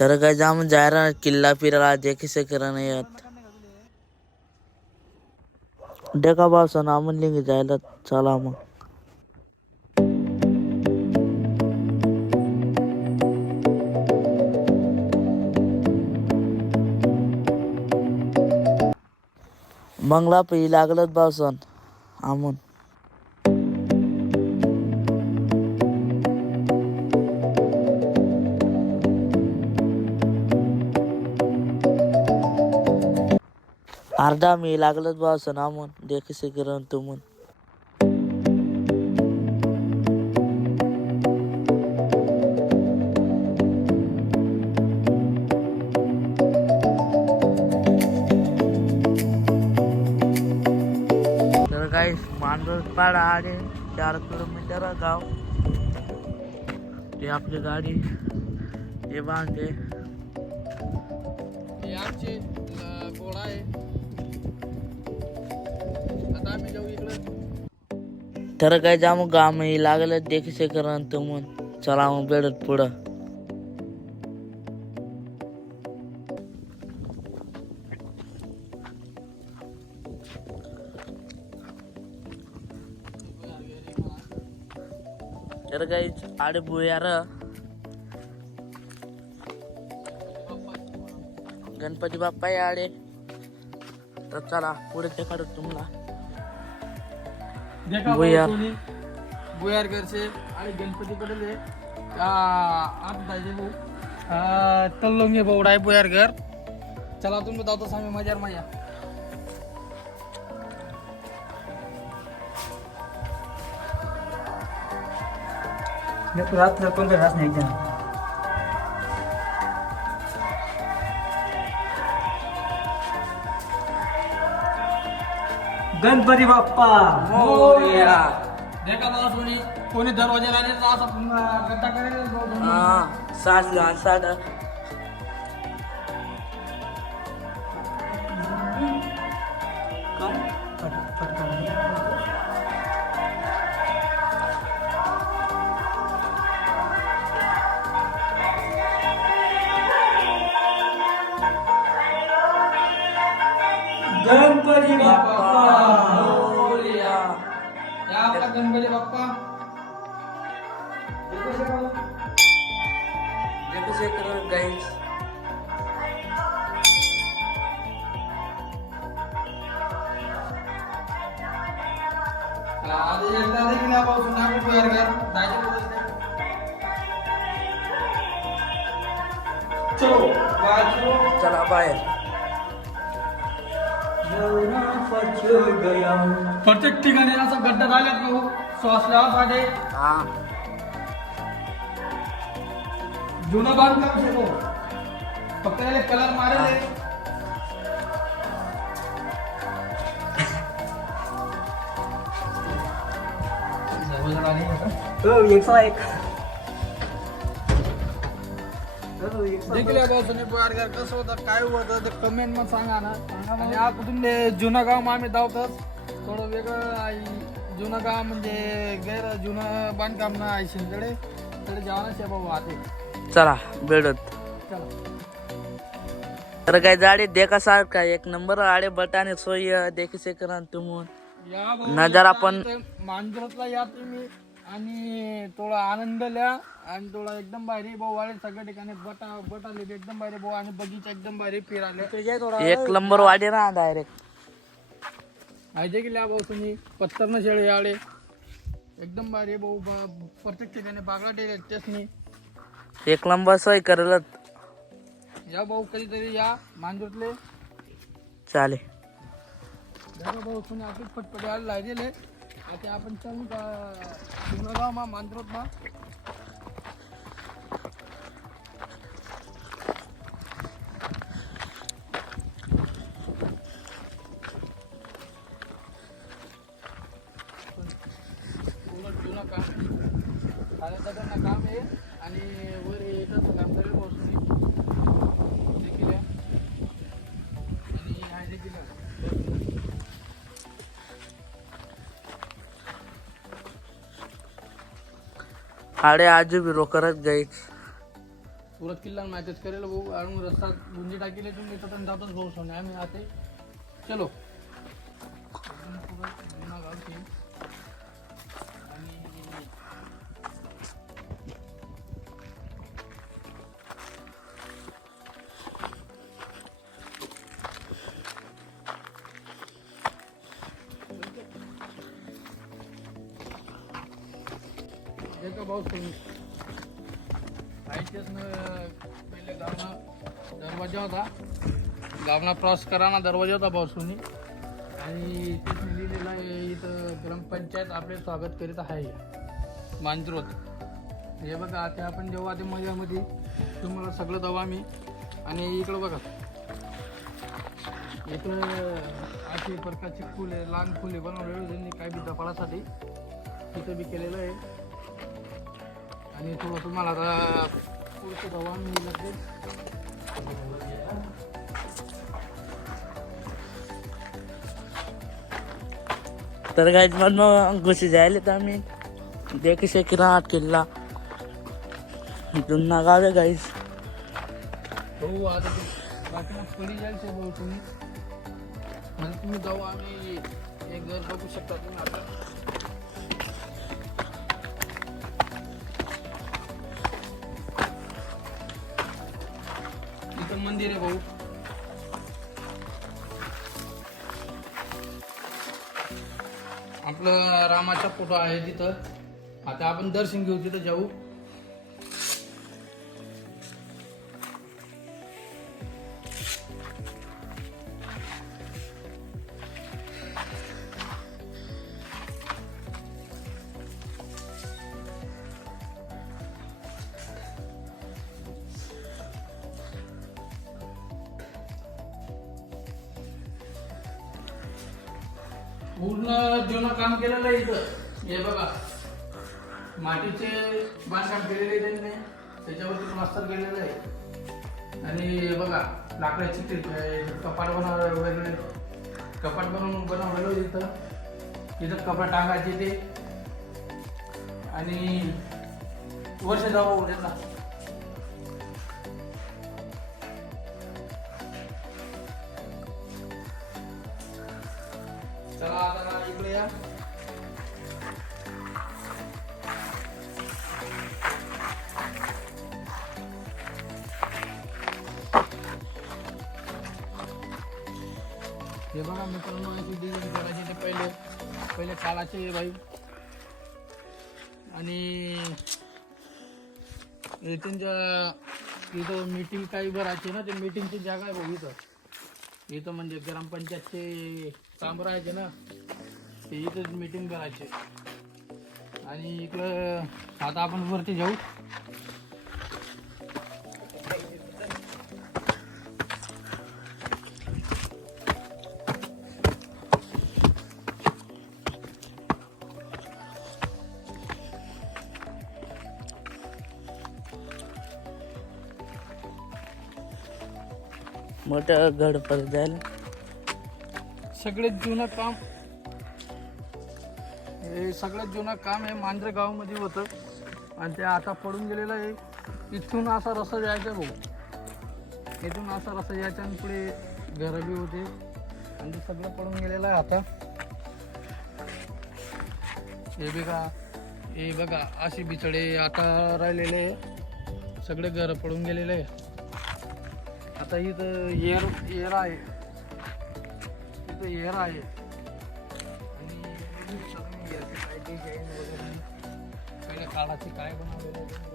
तर काय जाम जायरा किल्ला फिरायला देखी से करा नाही यात देखा पावसा ना म्हणले जायला चला मग मंगला पही लागलत पावसान आमून अर्धा मी लागलत पावसान आमून देखी से करून तुमून काही मांडूर पाडा आणि 4 किलोमीटर गाव ते आपली गाडी हे बांधते आमचे घोडा आहे. आता आम्ही जाऊ इकडं. तर काय जामू गाम ही लागलं देखीसे करून तुमून चला मग बेडत पुढं तर काही आडे बुयार गणपती बाप्पा या आडे तर चला पुढे ते काढत तुम्हाला बुयार बुयार घरचे आणि गणपती कडे आत जायचे भाऊ तल्लोंगे बोवडा आहे बुयार घर. चला तुम्ही जातो सांगे मजार माझ्या रात कोणता घास नाही गणपती बाप्पा मोरया. देखा बाबा कोणी दरवाजा लावले तर असा गड्डा करेल. हा साठ लहान साठ गणपती बाप्पा मोरया. या आपला गणपती बाप्पा देखीसे करून गाईस आधी एकदा देखील या पासून नागपूर बुयार घर जायचे बोलत चलो चलो चला बाहेर प्रत्येक ठिकाणी असा गड्डा झाल्यात भाऊ श्वास घ्यावासाठी हा जुनं बांधकाम शकतो फक्त याला कलर मारेल देखील या बाजूने बुयार घर कसं होतं काय होतं ते कमेंट मध्ये सांगा ना. आणि हा कुठून जुनं गाव आम्ही धावतोच थोडं वेगळं आहे. जुनं गाव म्हणजे गैर जुनं बांधकाम ना आहे शिंदकडे तरी जेवणाचे बाबू आते चला बेडत चला. तर काय जाडी देखा सारखा एक नंबर आडे बटाने सोय देखीसे करून तुमून या भाऊ नजारा पण मांजरातला या तुम्ही आणि थोडा आनंद लिहा आणि थोडा एकदम भारी भाऊ वाढेल सगळ्या ठिकाणी बटाले एकदम भारी भाऊ आणि बगीचा एकदम भारी फिराले एक नंबर वाढे ना डायरेक्ट आहे की लिहा भाऊ तुम्ही पत्तर न शेळे आले एकदम भारी भाऊ प्रत्येक ठिकाणी बागला डेले तेच नाही एक नंबर सोय करलत या भाऊ कधीतरी या मांजरातले चाले भाऊ तुम्ही आपली फटफटे आले लागले आता आपण चालू का जुनगाव मा मांजरत मा जुनं काम आणि दगडनं काम आहे आणि वर येतं काम करेल पोहोचून देखील आणि हा देखील आडे आजू भी रोकरत गईच पुरत किल्ला मॅचेस करेल भाऊ आणि रस्ता गुंजी टाकीले तुम्ही तर जातोच भाऊ सोने आम्ही आते चलो जुना गाव ते आणि देखा भाऊ सोने पहिले गावना दरवाजा होता गावना क्रॉस कराना दरवाजा होता बासुनी आणि तिथे लिहिलेलं आहे इथं ग्रामपंचायत आपले स्वागत करीत आहे मांजरोत हे बघा आता आपण जेव्हा ते मजामध्ये तुम्हाला सगळं दवा मी आणि इकडं बघा इकडं असे प्रकारचे फुले लहान फुले बनवलेले त्यांनी काही बी दफाळासाठी तिथं बी केलेलं आहे आणि थोडं तुम्हाला आता पुढचं दवा मी लगेच तर गाईज मग घुशी जायला तर आम्ही देखी शेकीला आठ किल्ला जुना गाव आहे गाईज. हो आता ते बाकी मग पडी जाईल ते भाऊ तुम्ही म्हणजे तुम्ही जाऊ आम्ही एक घर बघू शकता तुम्ही आता इथं मंदिर आहे भाऊ आपलं रामाचा फोटो आहे तिथं आता आपण दर्शन घेऊ तिथं जाऊ पूर्ण जुनं काम केलेलं आहे इथं हे बघा मातीचे बांधकाम केलेले आहे त्यांनी त्याच्यावरती प्लास्टर केलेलं आहे आणि हे बघा लाकडाची कपाट वेगळे कपाट बनवलेलं इथं इथं कपाट टाकायचे ते आणि वर्ष जावं त्याचा चला आता इकडे या हे बघा मित्रांनो अशी डिझाईन करायची ते पहिले कालाचे बाई आणि त्यांच्या इथं मीटिंग काही भरायची ना ते मीटिंगची जागा आहे भाऊ इथं म्हणजे ग्रामपंचायतचे काम राहायचे ना ते इथंच मीटिंग करायचे आणि इकडं आता आपण वरती जाऊ मोठं गड परत जायला सगळ्यात जुनं काम हे सगळ्यात जुनं काम हे मांजरे गावामध्ये होतं आणि ते आता पडून गेलेलं आहे इथून असा रस्ता जायचा भाऊ इथून असा रस्ता जायचा आणि पुढे घरं बी होते आणि ते सगळं पडून गेलेलं आहे आता हे बघा अशी बिचडे आता राहिलेले सगळे घरं पडून गेलेले आहे आता इथं येर आहे इथं येर आहे आणि काय डिझाईन वगैरे पहिल्या काळाची काय बनवलेलं आहे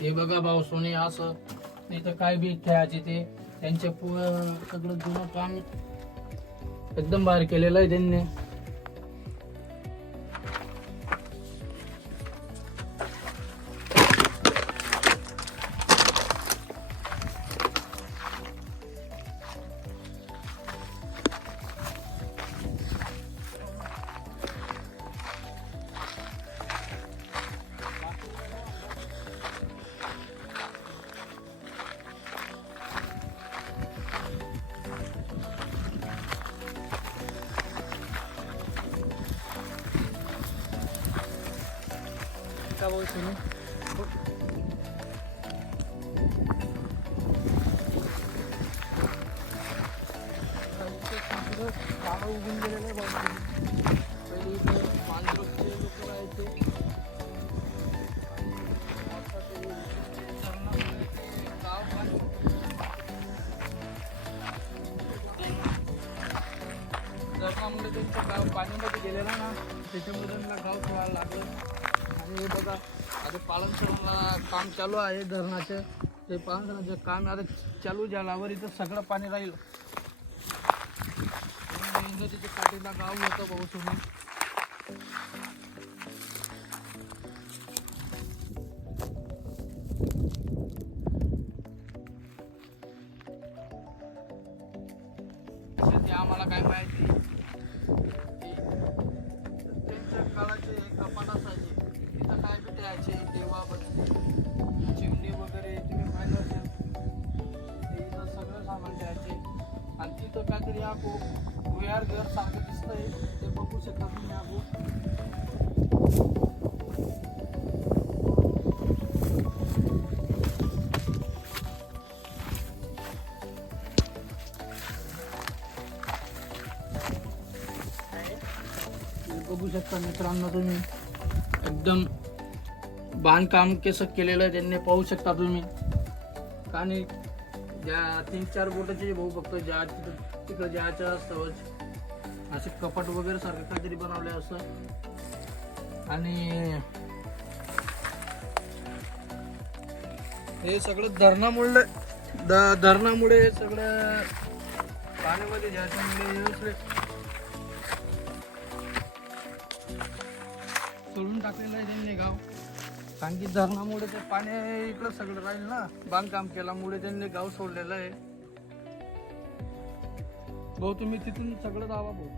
हे बघा भाऊ सोने असं इथं काय बी खेळायचे ते त्यांच्या सगळं जुनं काम एकदम बाहेर केलेलं आहे त्यांनी भाऊ तुम्ही झाडं उगून गेलेले भाऊ पहिले इथे मांजरचे लोक राहायचे आता ते धरणामुळे ते गाव धरणामुळे त्यांचं गाव पाण्यामध्ये गेलेलं ना त्याच्यामुळे त्यांना गाव सोडायला लागलं आणि हे बघा आता पालनसरला काम चालू आहे धरणाचं ते पालनसराचं काम आता चालू झाल्यावर इथं सगळं पाणी राहील नदीच्या काठीला गाव होतं भाऊ तुम्ही सध्या आम्हाला काय माहिती त्यांच्या काळाचे कपाट असायचे तिथं काय भेटायचे देवा चिमणी वगैरे तुम्ही पाहिलं असेल ते इथं सगळं सामान द्यायचे आणि तिथं काहीतरी आपो भुयार घर सारखं दिसतंय ते बघू शकता तुम्ही आपो बघू शकता मित्रांनो तुम्ही एकदम बांधकाम कसं केलेलं आहे त्यांनी पाहू शकता तुम्ही आणि ज्या 3-4 बोटाचे भाऊ फक्त ज्या तिकडे जायचं असतं असे कपाट वगैरे सारखं काहीतरी बनवले असं आणि हे सगळं धरणामुळे सगळं पाण्यामध्ये जायच्यामुळे सोडून टाकलेलं आहे त्यांनी गाव कारण की धरणामुळे ते पाणी इकडं सगळं राहील ना बांधकाम केल्यामुळे त्यांनी गाव सोडलेलं आहे भाऊ तुम्ही तिथून सगळं जावा भाऊ